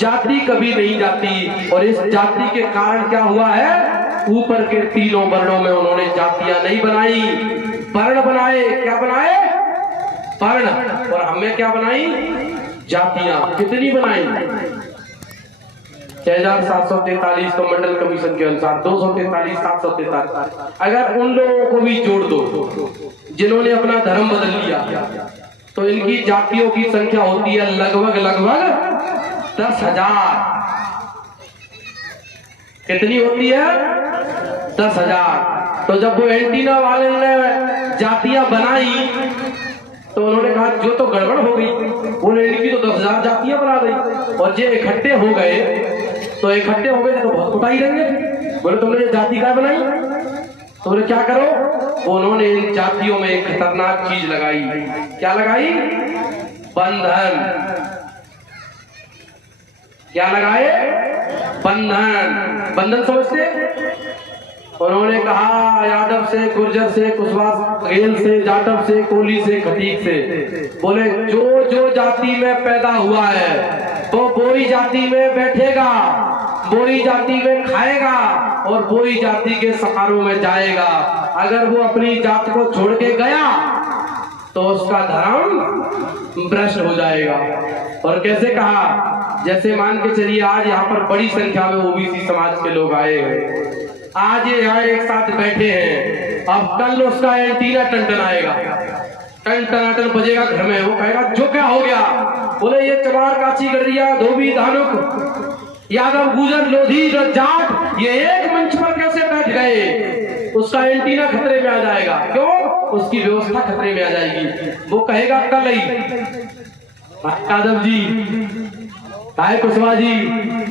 जाति कभी नहीं जाती। और इस जाति के कारण क्या हुआ है, ऊपर के तीनों वर्णों में उन्होंने जातियां नहीं बनाई, वर्ण बनाए। क्या बनाए? वर्ण। और हमें क्या बनाई? जातियां। कितनी बनाई? 6743 तो मंडल कमीशन के अनुसार 243, 743। अगर उन लोगों को भी जोड़ दो जिन्होंने अपना धर्म बदल लिया, तो इनकी जातियों की संख्या होती है लगभग 10,000। कितनी होती है? 10,000। तो जब वो एंटीना वाले ने जातियां बनाई तो उन्होंने कहा जो तो गड़बड़ हो गई, बोले इनकी तो 10,000 जातियां बना दी। और जो इकट्ठे हो गए तो बहुत कुटाई देंगे। बोले तुमने ये जाति क्या बनाई? तो बोले क्या करो? उन्होंने इन जातियों में एक खतरनाक चीज लगाई। क्या लगाई? बंधन। क्या लगाए? बंधन। बंधन समझते? उन्होंने कहा यादव से, गुर्जर से, कुशवाहा, बघेल से, जाटव से, कोली से, खटीक से, बोले जो जो जाति में पैदा हुआ है तो बोई जाति में बैठेगा, बोई जाति में खाएगा और बोई जाति के समारोह में जाएगा। अगर वो अपनी जात को छोड़ के गया तो उसका धर्म भ्रष्ट हो जाएगा। और कैसे कहा? जैसे मान के चलिए आज यहाँ पर बड़ी संख्या में ओबीसी समाज के लोग आए हैं, आज ये यहाँ एक साथ बैठे हैं। अब कल उसका एंटीना टन आएगा, टन बजेगा घर में। वो कहेगा जो क्या हो गया? बोले ये चमार, काची, गडरिया, धोबी, धानुक, यादव, गुजर, लोधी, जाट ये एक मंच पर कैसे बैठ गए? उसका एंटीना खतरे में आ जाएगा। क्यों? उसकी व्यवस्था खतरे में आ जाएगी। वो कहेगा कल ही यादव जी, हाय कुशवाहा जी,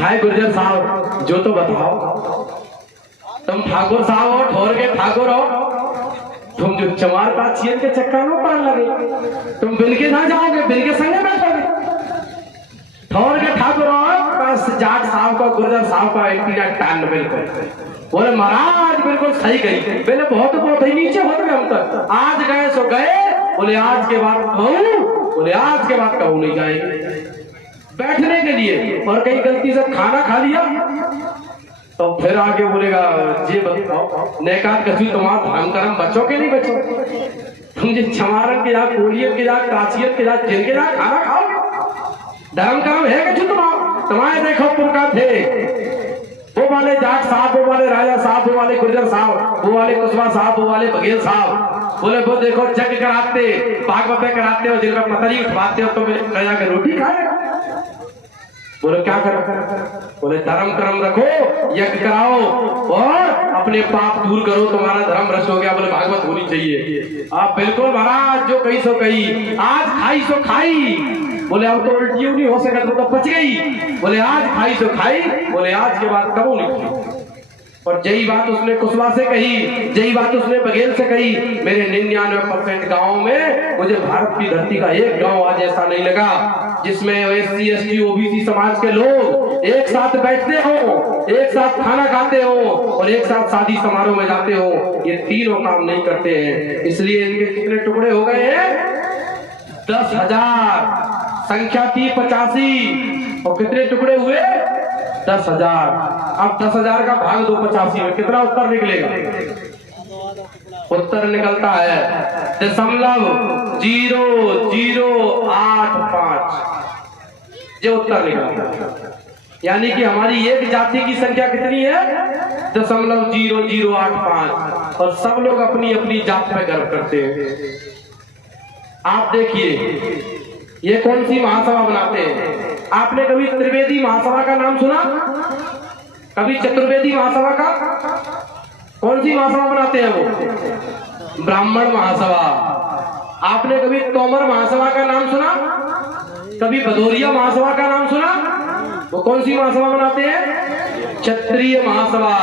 हाय गुर्जर साहब, जो तो बताओ, तुम ठाकुर साहब हो, ठोर के ठाकुर हो, तुम जो चमार काचियन के चक्कर में पड़ने लगे, तुम बिल के ना जाओगे, बिल के संगे बैठोगे। ठोर के ठाकुर हो, बस जाट साहब का, गुर्जर साहब का एंटीना टन बिल्कुल। बोले महाराज बिल्कुल सही गई। बोले बहुत ही नीचे हो गए हम तक, आज गए सो गए। बोले आज के बाद कहूँ, बोले आज के बाद कहूँ नहीं जाएंगे बैठने के लिए। और कहीं गलती से खाना खा लिया तो फिर आगे बोलेगा जे बताओ नेकात कछु तुम्हारा धर्म कर्म बच्चों के नहीं बच्चों, तुम जिन चमारन के यहाँ, कोलियन के यहाँ, काचियन के यहाँ, जिनके यहाँ खाना खाओ, धर्म कर्म है कछु तुम्हारे देखो पुरखा थे, वो वाले जाट साहब, वो वाले राजा साहब, वो वाले गुर्जर साहब, वो वाले कुशवाहा साहब, वो वाले बघेल साहब। बोले वो देखो जग कराते, भागवत कराते हो, जिनका पतरी उठवाते हो, तो मेरे प्रजा के रोटी खाए। बोले क्या करो? बोले धर्म कर्म रखो, यज्ञ कराओ और अपने पाप दूर करो, तुम्हारा धर्म भ्रष्ट हो गया। बोले भागवत होनी चाहिए। आप बिल्कुल महाराज जो कही सो कही, आज खाई सो खाई। बोले अब तो उल्टी नहीं हो सका तो बच गई। बोले आज खाई सो खाई, बोले आज के बाद कबू नहीं। और यही बात उसने कुशवाहा से कही, यही बात उसने बघेल से कही। मेरे 99% गाँव में मुझे भारत की धरती का एक गाँव आज ऐसा नहीं लगा जिसमें SC, ST, OBC समाज के लोग एक साथ बैठते हो, एक साथ खाना खाते हो और एक साथ शादी समारोह में जाते हो। ये तीनों काम नहीं करते हैं। इसलिए इनके कितने टुकड़े हो गए हैं? 10,000। संख्या थी 85 और कितने टुकड़े हुए? 10,000। अब 10,000 का भाग दो 85 में, कितना उत्तर निकलेगा? उत्तर निकलता है 0.0085। ये उत्तर निकलता। यानी कि हमारी एक जाति की संख्या कितनी है? 0.0085। और सब लोग अपनी अपनी जात पे गर्व करते हैं। आप देखिए ये कौन सी महासभा बनाते हैं? आपने कभी त्रिवेदी महासभा का नाम सुना? कभी चतुर्वेदी महासभा का? कौन सी महासभा बनाते हैं वो? ब्राह्मण महासभा। आपने कभी तोमर महासभा का नाम सुना? कभी भदौरिया महासभा का नाम सुना? वो कौन सी महासभा बनाते हैं? क्षत्रिय महासभा।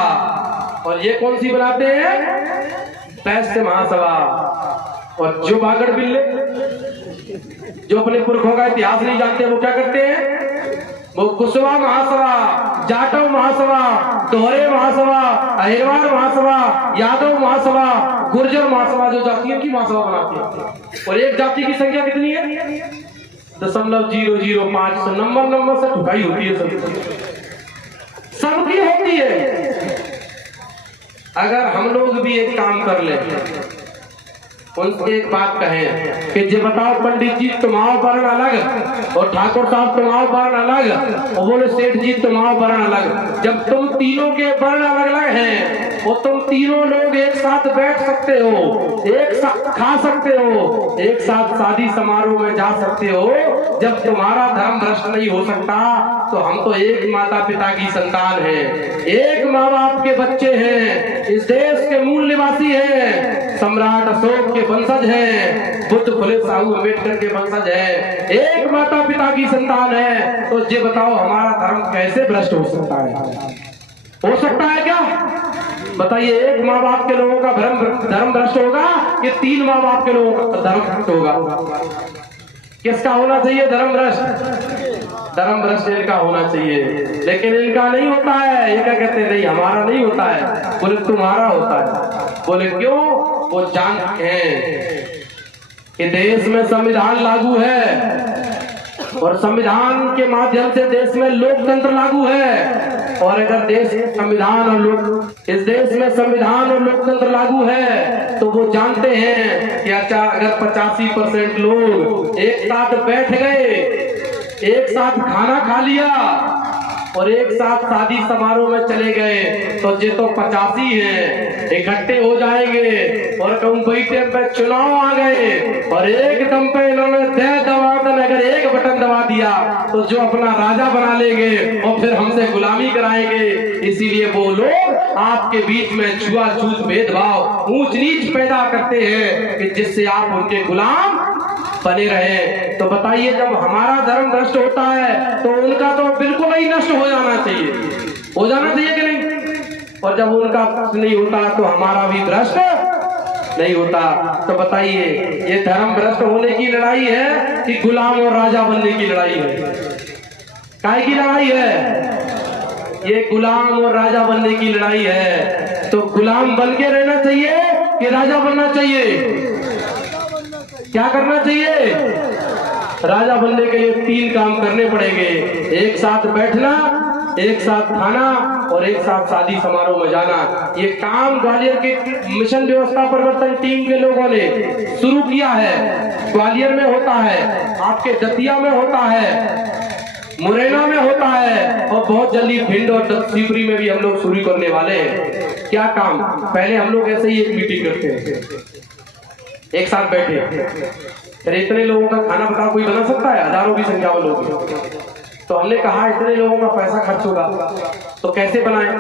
और ये कौन सी बनाते हैं? वैश्य महासभा। और जो बागड़ बिल्ले, जो अपने पुरखों का इतिहास नहीं जानते, वो क्या करते हैं? वो कुशवाहा महासभा, जाटव महासभा, दोहरे महासभा, अहिरवार महासभा, यादव महासभा, गुर्जर महासभा, जो जातियों की महासभा बनाती है। और एक जाति की संख्या कितनी है? .005 से नंबर से ठुकाई होती है सबकी होती है। अगर हम लोग भी एक काम कर ले, उनसे एक बात कहें कि जे बताओ पंडित जी तुम्हारा वर्ण अलग और ठाकुर साहब तुम्हारा वर्ण अलग और बोले सेठ जी तुम्हारा वर्ण अलग। जब तुम तीनों के वर्ण अलग अलग हैं और तुम तीनों लोग एक साथ बैठ सकते हो, एक साथ खा सकते हो, एक साथ शादी समारोह में जा सकते हो, जब तुम्हारा धर्म भ्रष्ट नहीं हो सकता तो हम तो एक माता पिता की संतान हैं, एक माँ बाप के बच्चे हैं, इस देश के मूल निवासी हैं, सम्राट अशोक के वंशज हैं, बुद्ध फुले साहू अम्बेडकर के वंशज हैं, एक माता पिता की संतान है। तो ये बताओ हमारा धर्म कैसे भ्रष्ट हो सकता है? हो सकता है क्या? बताइए, एक माँ बाप के लोगों का धर्म भ्रष्ट होगा कि 3 माँ बाप के लोगों का धर्म भ्रष्ट होगा? किसका होना चाहिए धर्म भ्रष्ट? धर्म भ्रष्ट इनका होना चाहिए, लेकिन इनका नहीं होता है। ये क्या कहते हैं, नहीं हमारा नहीं होता है। बोले तुम्हारा होता है। बोले क्यों? वो जानते हैं कि देश में संविधान लागू है और संविधान के माध्यम से देश में लोकतंत्र लागू है। और अगर इस देश में संविधान और लोकतंत्र लागू है तो वो जानते हैं कि अगर 85% लोग एक साथ बैठ गए, एक साथ खाना खा लिया और एक साथ शादी समारोह में चले गए तो ये तो 85 हैं, इकट्ठे हो जाएंगे और मुंबई पे चुनाव आ गए और एक दम पे इन्होंने अगर एक बटन दबा दिया तो जो अपना राजा बना लेंगे और फिर हमसे गुलामी कराएंगे। इसीलिए वो लोग आपके बीच में छुआछूत भेदभाव ऊंच नीच पैदा करते हैं कि जिससे आप उनके गुलाम बने रहे। तो बताइए, जब हमारा धर्म भ्रष्ट होता है तो उनका तो बिल्कुल ही नष्ट हो जाना चाहिए, हो जाना चाहिए कि नहीं? और जब उनका नहीं होता तो हमारा भी भ्रष्ट नहीं होता। तो बताइए, ये धर्म भ्रष्ट होने की लड़ाई है कि गुलाम और राजा बनने की लड़ाई है? काहे की लड़ाई है? ये गुलाम और राजा बनने की लड़ाई है। तो गुलाम बन के रहना चाहिए कि राजा बनना चाहिए? क्या करना चाहिए? राजा बनने के लिए 3 काम करने पड़ेंगे, एक साथ बैठना, एक साथ खाना और एक साथ शादी समारोह में जाना। ये काम ग्वालियर के मिशन व्यवस्था परिवर्तन टीम के लोगों ने शुरू किया है। ग्वालियर में होता है, आपके दतिया में होता है, मुरैना में होता है और बहुत जल्दी भिंड और शिवपुरी में भी हम लोग शुरू करने वाले हैं। क्या काम? पहले हम लोग ऐसे ही एक मीटिंग करते हैं, एक साथ बैठे, फिर इतने लोगों का खाना बताओ कोई बना सकता है? हजारों की संख्या में लोग। तो हमने कहा इतने लोगों का पैसा खर्च होगा तो कैसे बनाएं?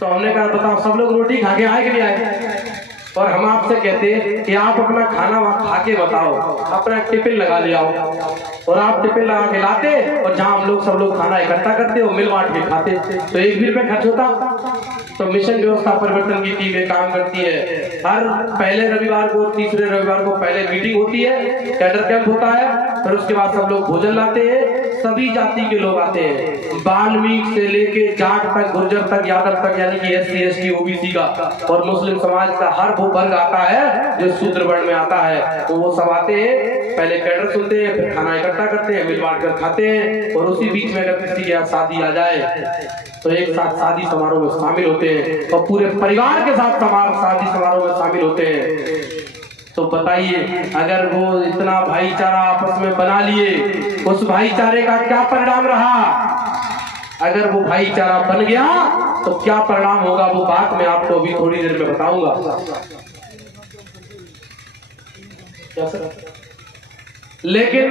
तो हमने कहा बताओ सब लोग रोटी खा के आए कि नहीं आए? और हम आपसे कहते हैं कि आप अपना खाना वहां खा के बताओ, अपना टिफिन लगा ले आओ और आप टिफिन लगा के लाते और जहां हम लोग सब लोग खाना इकट्ठा करते और मिल बांट के खाते तो 1 भी रुपये खर्च होता। तो मिशन व्यवस्था परिवर्तन की टीम काम करती है। हर पहले रविवार को, तीसरे रविवार को पहले मीटिंग होती है, कैडर कैंप होता है, फिर उसके बाद सब लोग भोजन लाते हैं, सभी जाति के लोग आते हैं, बाल्मीकि से लेके जाट तक, गुर्जर तक, यादव तक, यानी कि SC ST OBC का और मुस्लिम समाज का हर वो वर्ग आता है जो शूद्र वर्ण में आता है। तो वो सब आते हैं, पहले कैडर सुनते हैं, फिर खाना इकट्ठा करते हैं, मिल बांट कर खाते हैं और उसी बीच में अगर किसी के यहाँ शादी आ जाए तो एक साथ शादी समारोह में शामिल होते हैं और पूरे परिवार के साथ शादी समारोह में शामिल होते हैं। तो बताइए, अगर वो इतना भाईचारा आपस में बना लिए, उस भाईचारे का क्या परिणाम रहा? अगर वो भाईचारा बन गया तो क्या परिणाम होगा, वो बात मैं आपको अभी थोड़ी देर में बताऊंगा। लेकिन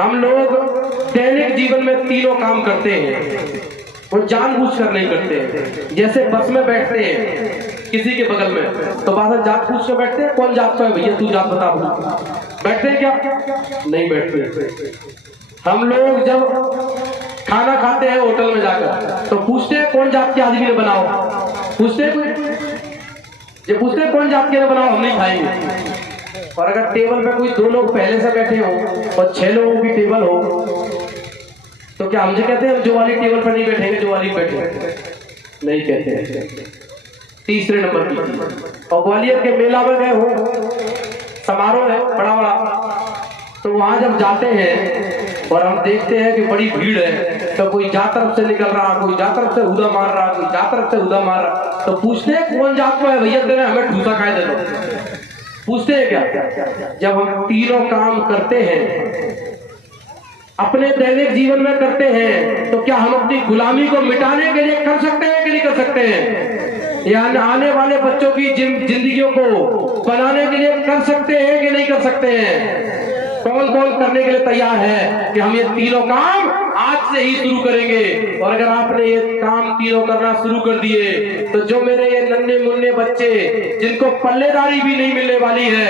हम लोग दैनिक जीवन में तीनों काम करते हैं, वो जानबूझकर नहीं करते। जैसे बस में बैठते हैं किसी के बगल में तो बात जात पूछ कर बैठते हैं, कौन जात का है भैया, तू जात बता। बैठते हैं क्या? नहीं बैठते। हम लोग जब खाना खाते हैं होटल में जाकर तो पूछते हैं कौन जात के आदमी ने बनाओ, पूछते हैं कोई? ये पूछते हैं कौन जात के ने बनाओ, हम नहीं खाएंगे। और अगर टेबल पे कोई 2 लोग पहले से बैठे हो और 6 लोगों की टेबल हो तो क्या हमसे कहते हैं जो वाली टेबल पर नहीं बैठेंगे, जो वाली बैठे? नहीं कहते। तीसरे नंबर की। और ग्वालियर के मेला में गए हो, समारोह है बड़ा बड़ा, तो वहां जब जाते हैं और हम देखते हैं कि बड़ी भीड़ है, तो कोई जा तरफ से निकल रहा, कोई जा तरफ से हुदा मार रहा, कोई जा तरफ से हुदा मार रहा, तो पूछते हैं कौन जात को है भैया तेरे, हमें ठूसा खाए दे दो। पूछते हैं क्या? जब हम तीनों काम करते हैं, अपने दैनिक जीवन में करते हैं, तो क्या हम अपनी गुलामी को मिटाने के लिए कर सकते हैं कि नहीं कर सकते हैं? या आने वाले बच्चों की जिंदगियों को बनाने के लिए कर सकते हैं कि नहीं कर सकते हैं? कौन कौन करने के लिए तैयार है कि हम ये तीनों काम आज से ही शुरू करेंगे? और अगर आपने ये काम तीनों करना शुरू कर दिए, तो जो मेरे ये नन्हे मुन्ने बच्चे जिनको पल्लेदारी भी नहीं मिलने वाली है,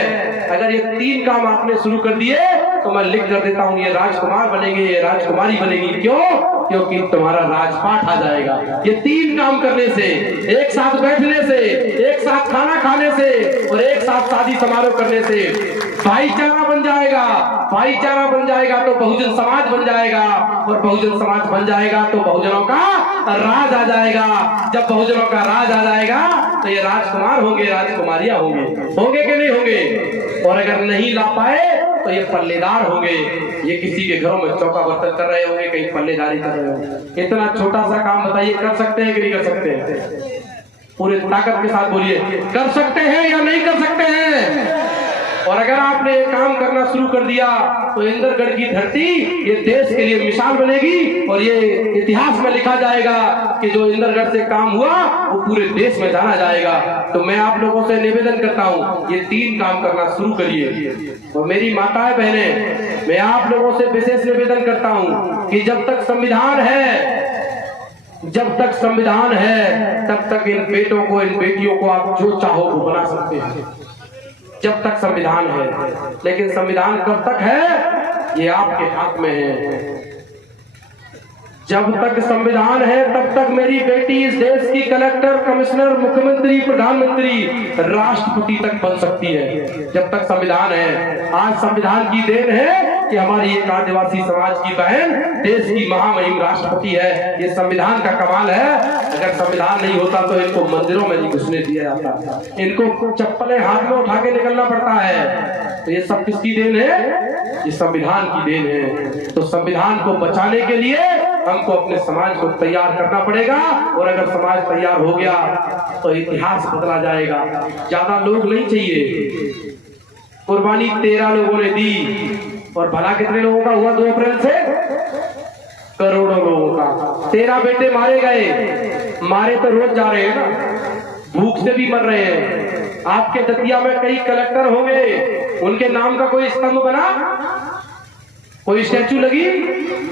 अगर ये 3 काम आपने शुरू कर दिए, तो मैं लिख कर देता हूँ, ये राजकुमार बनेंगे, ये राजकुमारी बनेगी। क्यों? क्योंकि तुम्हारा राजपाट आ जाएगा ये 3 काम करने से, एक साथ बैठने से, एक साथ खाना खाने से, और एक साथ शादी समारोह करने से। भाईचारा बन जाएगा, भाईचारा बन जाएगा तो बहुजन समाज बन जाएगा, और बहुजन समाज बन जाएगा तो बहुजनों का राज आ जाएगा। जब बहुजनों का राज आ जाएगा तो ये राजकुमार होंगे, राजकुमारियां होंगे, होंगे कि नहीं होंगे? और अगर नहीं ला पाए तो ये पल्लेदार होंगे, ये किसी के घरों में चौका बर्तन कर रहे होंगे, कहीं पल्लेदारी कर रहे होंगे। इतना छोटा सा काम बताइए, कर सकते हैं कि नहीं कर सकते हैं? पूरे ताकत के साथ बोलिए, कर सकते हैं या नहीं कर सकते हैं? और अगर आपने ये काम करना शुरू कर दिया, तो इंदरगढ़ की धरती ये देश के लिए मिसाल बनेगी, और ये इतिहास में लिखा जाएगा कि जो इंदरगढ़ से काम हुआ वो पूरे देश में जाना जाएगा। तो मैं आप लोगों से निवेदन करता हूँ, ये 3 काम करना शुरू करिए। और मेरी माताएं बहनें, मैं आप लोगों से विशेष निवेदन करता हूँ कि जब तक संविधान है, जब तक संविधान है, तब तक इन बेटों को, इन बेटियों को आप जो चाहो वो बना सकते हैं, जब तक संविधान है। लेकिन संविधान कब तक है, ये आपके हाथ में है। जब तक संविधान है, तब तक मेरी बेटी इस देश की कलेक्टर, कमिश्नर, मुख्यमंत्री, प्रधानमंत्री, राष्ट्रपति तक बन सकती है, जब तक संविधान है। आज संविधान की देन है कि हमारी एक आदिवासी समाज की बहन देश की महामहिम राष्ट्रपति है। ये संविधान का कमाल है। अगर संविधान नहीं होता तो इनको मंदिरों में नहीं घुसने दिया जाता, इनको चप्पलें हाथ में उठा के निकलना पड़ता है। तो ये सब किसकी देन है? ये संविधान की देन है। तो संविधान को बचाने के लिए हमको अपने समाज को तैयार करना पड़ेगा, और अगर समाज तैयार हो गया तो इतिहास बदला जाएगा। ज्यादा लोग नहीं चाहिए, कुर्बानी 13 लोगों ने दी, और भला कितने लोगों का हुआ 2 अप्रैल से? करोड़ों लोगों का। 13 बेटे मारे गए, मारे तो रोज जा रहे हैं ना, भूख से भी मर रहे हैं। आपके दतिया में कई कलेक्टर होंगे, उनके नाम का कोई स्तंभ बना, कोई स्टैचू लगी?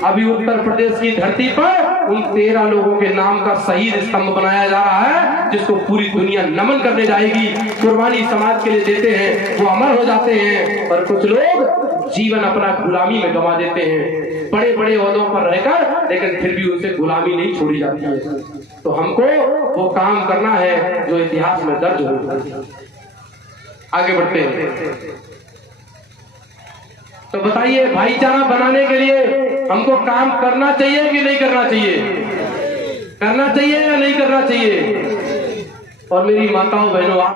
अभी उत्तर प्रदेश की धरती पर उन 13 लोगों के नाम का शहीद स्तंभ बनाया जा रहा है, जिसको पूरी दुनिया नमन करने जाएगी। कुर्बानी समाज के लिए देते हैं, वो अमर हो जाते हैं, और कुछ लोग जीवन अपना गुलामी में गंवा देते हैं, बड़े बड़े ओहदों पर रहकर, लेकिन फिर भी उनसे गुलामी नहीं छोड़ी जाती है। तो हमको वो काम करना है जो इतिहास में दर्ज हो। आगे बढ़ते हैं। तो बताइए, भाईचारा बनाने के लिए हमको काम करना चाहिए कि नहीं करना चाहिए? करना चाहिए या नहीं करना चाहिए? और मेरी माताओं बहनों,